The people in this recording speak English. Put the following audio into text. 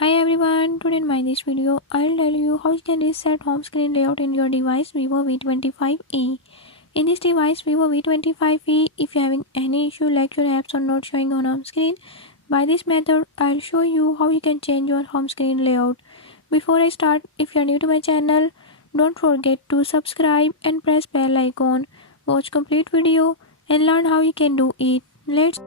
Hi everyone, today in my this video I'll tell you how you can reset home screen layout in your device Vivo V25e. In this device Vivo V25e, if you're having any issue like your apps are not showing on home screen, by this method I'll show you how you can change your home screen layout. Before I start, if you're new to my channel, don't forget to subscribe and press bell icon. Watch complete video and learn how you can do it. Let's